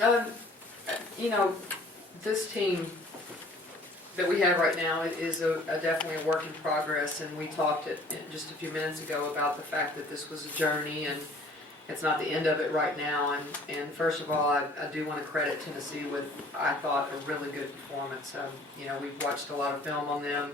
You know, this team that we have right now is definitely a work in progress, and we talked just a few minutes ago about the fact that this was a journey and it's not the end of it right now. And first of all, I do want to credit Tennessee with, I thought, a really good performance. You know, we've watched a lot of film on them.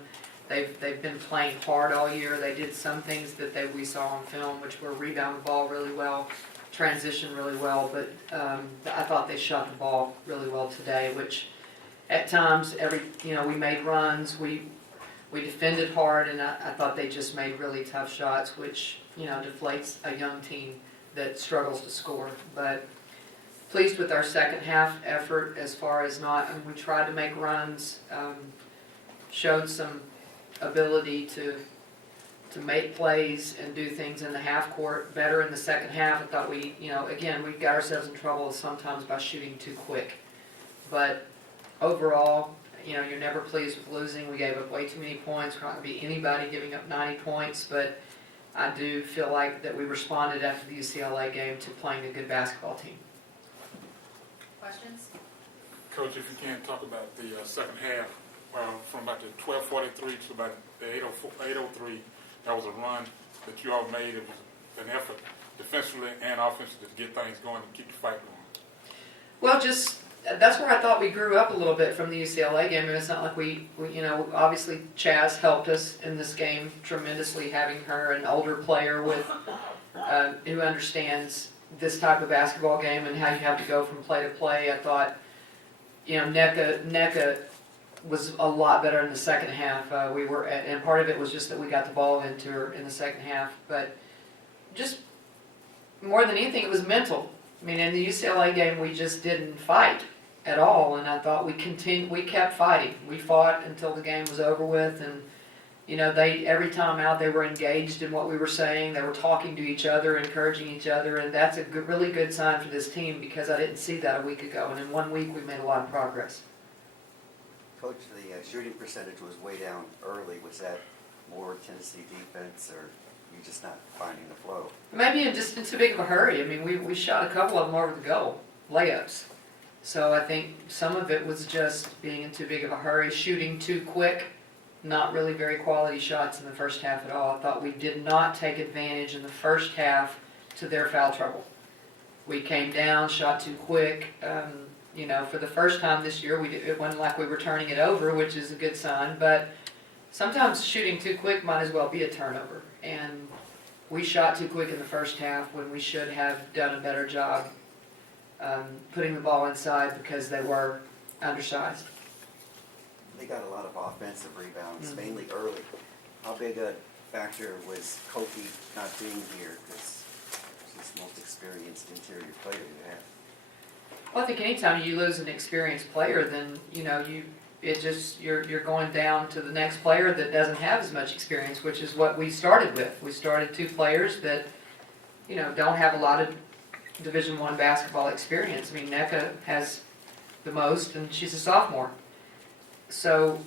They've been playing hard all year. They did some things that we saw on film, which were rebound the ball really well, transition really well, but I thought they shot the ball really well today, which at times, we made runs, we defended hard, and I thought they just made really tough shots, which, deflates a young team that struggles to score. But pleased with our second half effort as far as we tried to make runs, showed some ability to make plays and do things in the half court better in the second half. I thought we got ourselves in trouble sometimes by shooting too quick. But overall, you're never pleased with losing. We gave up way too many points. We're not going to be anybody giving up 90 points, but I do feel like that we responded after the UCLA game to playing a good basketball team. Questions? Coach, if you can talk about the second half, from about the 12:43 to about the 8:03, that was a run that you all made. It was an effort defensively and offensively to get things going and keep the fight going. Well, that's where I thought we grew up a little bit from the UCLA game. And it's not like we obviously Chaz helped us in this game tremendously, having her an older player with who understands this type of basketball game and how you have to go from play to play. I thought, Nneka was a lot better in the second half. And part of it was just that we got the ball into her in the second half. But just more than anything, it was mental. I mean, in the UCLA game, we just didn't fight at all, and I thought we kept fighting. We fought until the game was over with, and every time out they were engaged in what we were saying. They were talking to each other, encouraging each other, and that's a really good sign for this team because I didn't see that a week ago, and in 1 week we made a lot of progress. Coach, the shooting percentage was way down early. Was that more Tennessee defense, or you just not finding the flow? Maybe just in too big of a hurry. I mean, we shot a couple of them over the goal, layups. So I think some of it was just being in too big of a hurry, shooting too quick, not really very quality shots in the first half at all. I thought we did not take advantage in the first half to their foul trouble. We came down, shot too quick. For the first time this year, it wasn't like we were turning it over, which is a good sign. But sometimes shooting too quick might as well be a turnover. And we shot too quick in the first half when we should have done a better job putting the ball inside because they were undersized. They got a lot of offensive rebounds, mainly early. How big a factor was Cokie not being here? Because she's the most experienced interior player you have. Well, I think anytime you lose an experienced player, then you're going down to the next player that doesn't have as much experience, which is what we started with. We started two players that don't have a lot of Division I basketball experience. I mean, Nneka has the most, and she's a sophomore. So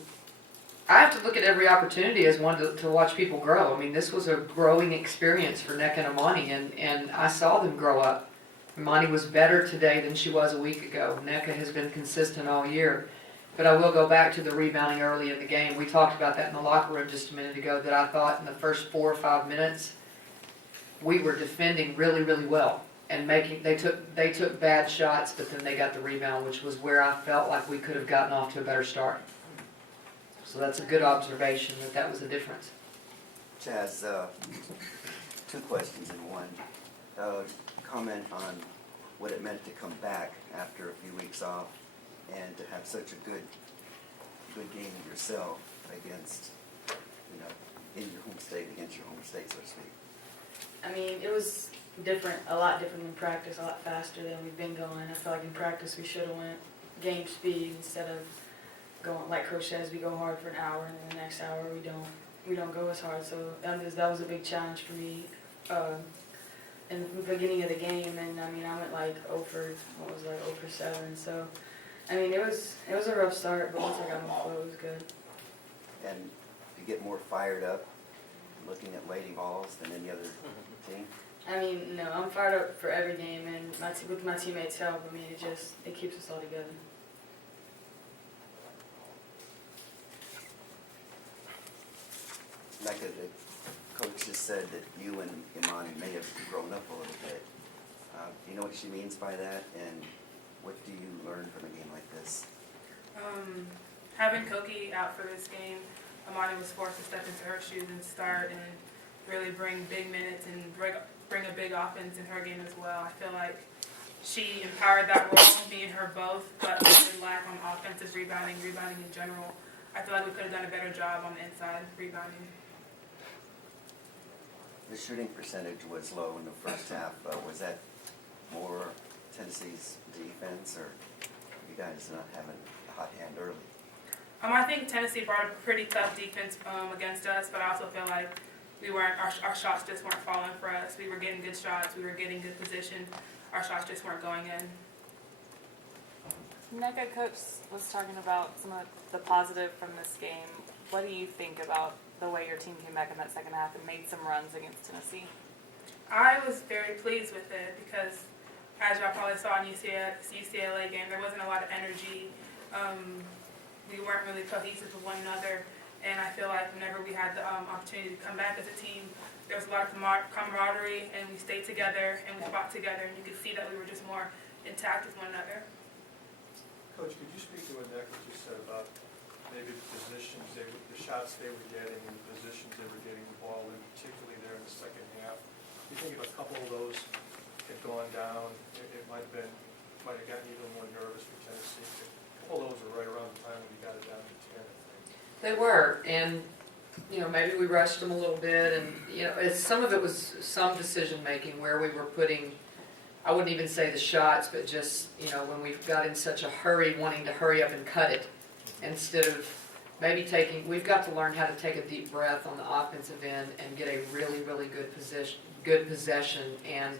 I have to look at every opportunity as one to watch people grow. I mean, this was a growing experience for Nneka and Imani, and I saw them grow up. Imani was better today than she was a week ago. Nneka has been consistent all year. But I will go back to the rebounding early in the game. We talked about that in the locker room just a minute ago, that I thought in the first 4 or 5 minutes we were defending really, really well. And they took bad shots, but then they got the rebound, which was where I felt like we could have gotten off to a better start. So that's a good observation that was the difference. Chaz, 2 questions in one. Comment on what it meant to come back after a few weeks off and to have such a good game yourself against, in your home state, against your home state, so to speak. I mean, it was different, a lot different than practice, a lot faster than we've been going. I feel like in practice we should have went game speed instead of going, like Coach says, we go hard for an hour and then the next hour we don't go as hard. So that was a big challenge for me in the beginning of the game. And I mean, I went like 0 for 7. So I mean, it was a rough start, but once I got my flow, it was good. And you get more fired up looking at Lady Vols than any other team? I mean, no, I'm fired up for every game, and with my teammates' help, I mean, it keeps us all together. Like the coach just said that you and Imani may have grown up a little bit. Do you know what she means by that, and what do you learn from a game like this? Having Cokie out for this game, Imani was forced to step into her shoes and start and really bring big minutes and bring a big offense in her game as well. I feel like she empowered that role, me and her both, but we did lack on offensive rebounding in general. I feel like we could have done a better job on the inside rebounding. The shooting percentage was low in the first half. Was that more Tennessee's defense, or you guys not having a hot hand early? I think Tennessee brought a pretty tough defense against us, but I also feel like we weren't. Our shots just weren't falling for us. We were getting good shots. We were getting good position. Our shots just weren't going in. Nneka, coach was talking about some of the positive from this game. What do you think about the way your team came back in that second half and made some runs against Tennessee? I was very pleased with it because, as y'all probably saw in UCLA game, there wasn't a lot of energy. We weren't really cohesive with one another, and I feel like whenever we had the opportunity to come back as a team, there was a lot of camaraderie, and we stayed together, and we fought together, and you could see that we were just more intact with one another. Coach, could you speak to what Nneka just said about maybe the positions, the shots they were getting and the positions they were getting the ball in, particularly there in the second half? You think if a couple of those had gone down, it might have gotten even more nervous for Tennessee. A couple of those were right around the time when you got it down to 10, I think. They were, and maybe we rushed them a little bit, and some of it was some decision making where we were putting, I wouldn't even say the shots, but just when we got in such a hurry, wanting to hurry up and cut it, instead of maybe we've got to learn how to take a deep breath on the offensive end and get a really, really good possession. And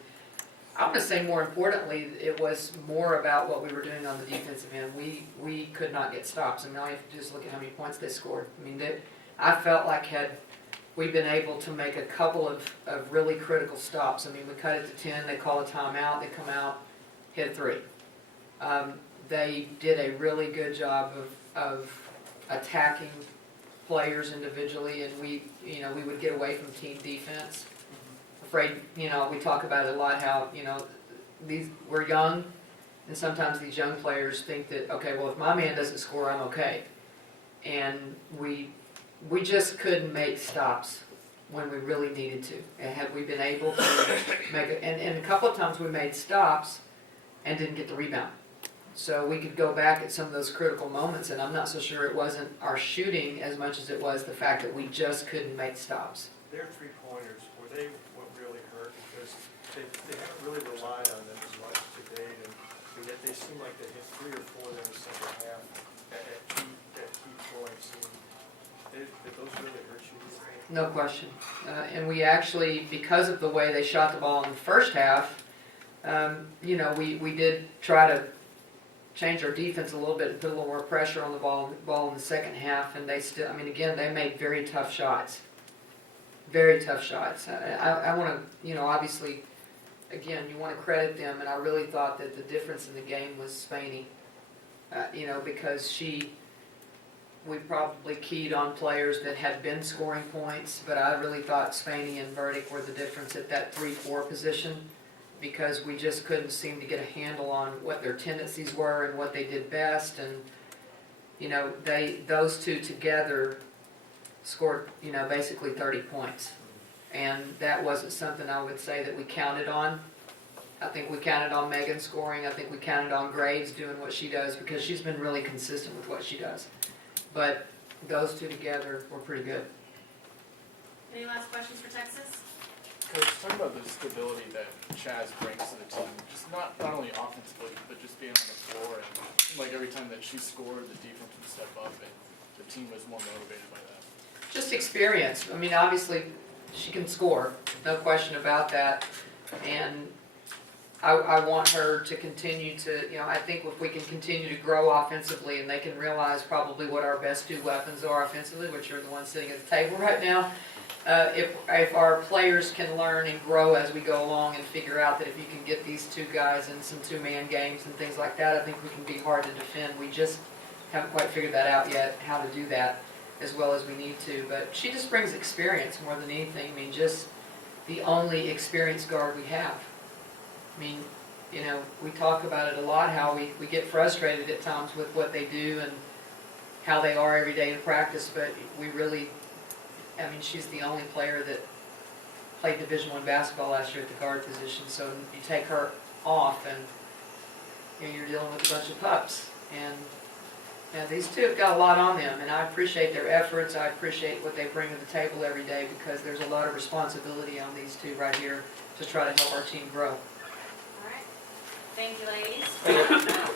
I'm going to say more importantly, it was more about what we were doing on the defensive end. We could not get stops. I mean, all you have to do is look at how many points they scored. I mean, I felt like had we been able to make a couple of really critical stops. I mean, we cut it to 10, they call a timeout, they come out, hit a three. They did a really good job of attacking players individually, and we would get away from team defense. Afraid, we talk about it a lot, how, we're young, and sometimes these young players think that, okay, well, if my man doesn't score, I'm okay. And we just couldn't make stops when we really needed to. And had we been able to make it, and a couple of times we made stops and didn't get the rebound. So we could go back at some of those critical moments, and I'm not so sure it wasn't our shooting as much as it was the fact that we just couldn't make stops. Their three-pointers, were they what really hurt? Because they haven't really relied on them as much to date, and yet they seem like they hit 3 or 4 in the second half at key points. Did those really hurt you, do you think? No question. And we actually, because of the way they shot the ball in the first half, we did try to change our defense a little bit and put a little more pressure on the ball in the second half, and they still, again, they made very tough shots. Very tough shots. I want to, obviously, again, you want to credit them, and I really thought that the difference in the game was Spaney. Because we probably keyed on players that had been scoring points, but I really thought Spaney and Burdick were the difference at that 3-4 position, because we just couldn't seem to get a handle on what their tendencies were and what they did best. And those two together scored basically 30 points, and that wasn't something I would say that we counted on. I think we counted on Megan scoring. I think we counted on Graves doing what she does, because she's been really consistent with what she does. But those two together were pretty good. Any last questions for Texas? Coach, talk about the stability that Chaz brings to the team, just not only offensively, but just being on the floor. And it seemed like every time that she scored, the defense would step up, and the team was more motivated by that. Just experience. Obviously, she can score, no question about that. And I want her to continue to, I think if we can continue to grow offensively, and they can realize probably what our best two weapons are offensively, which are the ones sitting at the table right now, if our players can learn and grow as we go along and figure out that if you can get these two guys in some two-man games and things like that, I think we can be hard to defend. We just haven't quite figured that out yet, how to do that as well as we need to. But she just brings experience more than anything. I mean, just the only experienced guard we have. I mean, you know, we talk about it a lot, how we get frustrated at times with what they do and how they are every day in practice, but we really, I mean, she's the only player that played Division I basketball last year at the guard position, so you take her off and you know, you're dealing with a bunch of pups. And these two have got a lot on them, and I appreciate their efforts. I appreciate what they bring to the table every day because there's a lot of responsibility on these two right here to try to help our team grow. All right. Thank you, ladies.